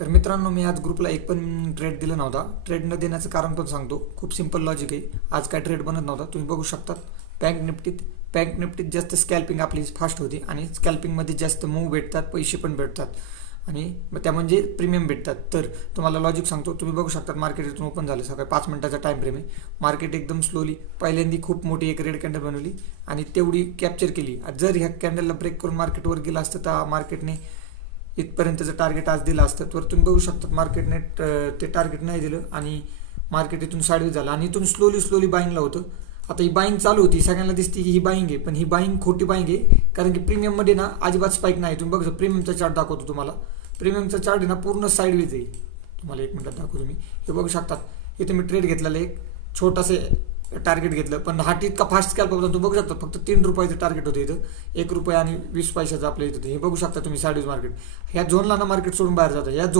तर मित्रांनो, मी आज ग्रुपला एक पण ट्रेड दिला नव्हता. ट्रेड न देण्याचं कारण पण सांगतो. खूप सिंपल लॉजिक आहे. आज काय ट्रेड बनत नव्हता, तुम्ही बघू शकतात. बँक निफ्टीत जास्त स्कॅल्पिंग आपली फास्ट होती आणि स्कॅल्पिंगमध्ये जास्त मूव भेटतात, पैसे पण भेटतात आणि त्या म्हणजे प्रीमियम भेटतात. तर तुम्हाला लॉजिक सांगतो. तुम्ही बघू शकतात मार्केट इथून ओपन झालं, सकाळी 5 मिनिटाचा टाइम फ्रेम आहे. मार्केट एकदम स्लोली पहिल्यांदा खूप मोठी एक रेड कॅन्डल बनवली आणि तेवढी कॅप्चर केली. जर ह्या कॅन्डलला ब्रेक करून मार्केटवर गेलं असतं तर मार्केटने इथपर्यंतचं टार्गेट आज दिलं असतं. तर तुम्ही बघू शकता मार्केटने ते टार्गेट नाही दिलं आणि मार्केट इथून साईडवेज झालं आणि इथून स्लोली बाईंगला होतं. आता ही बाईंग चालू होती, सगळ्यांना दिसते की ही बाईंग आहे, पण ही बाईंग खोटी बाईंग आहे. कारण की प्रीमियममध्ये ना अजिबात स्पाईक नाही. तुम्ही बघू शकता, प्रीमियमचा चार्ट दाखवतो तुम्हाला. प्रीमियमचा चार्ट आहे ना पूर्ण साईडवेज आहे. तुम्हाला 1 मिनिटात दाखवतो मी. हे बघू शकतात, इथे मी ट्रेड घेतलेलं एक छोटासे टार्गेट घेतलं, पण हा इतका फास्ट स्कॅल्प होता. तुम्ही बघू शकता फक्त 3 रुपयाचं टार्गेट होतं इथं. 1 रुपया आणि 20 पैशाचं आपल्या इथं. हे बघू शकता तुम्ही साईडवेज मार्केट. ह्या झोनला ना मार्केट सोडून बाहेर जातं. या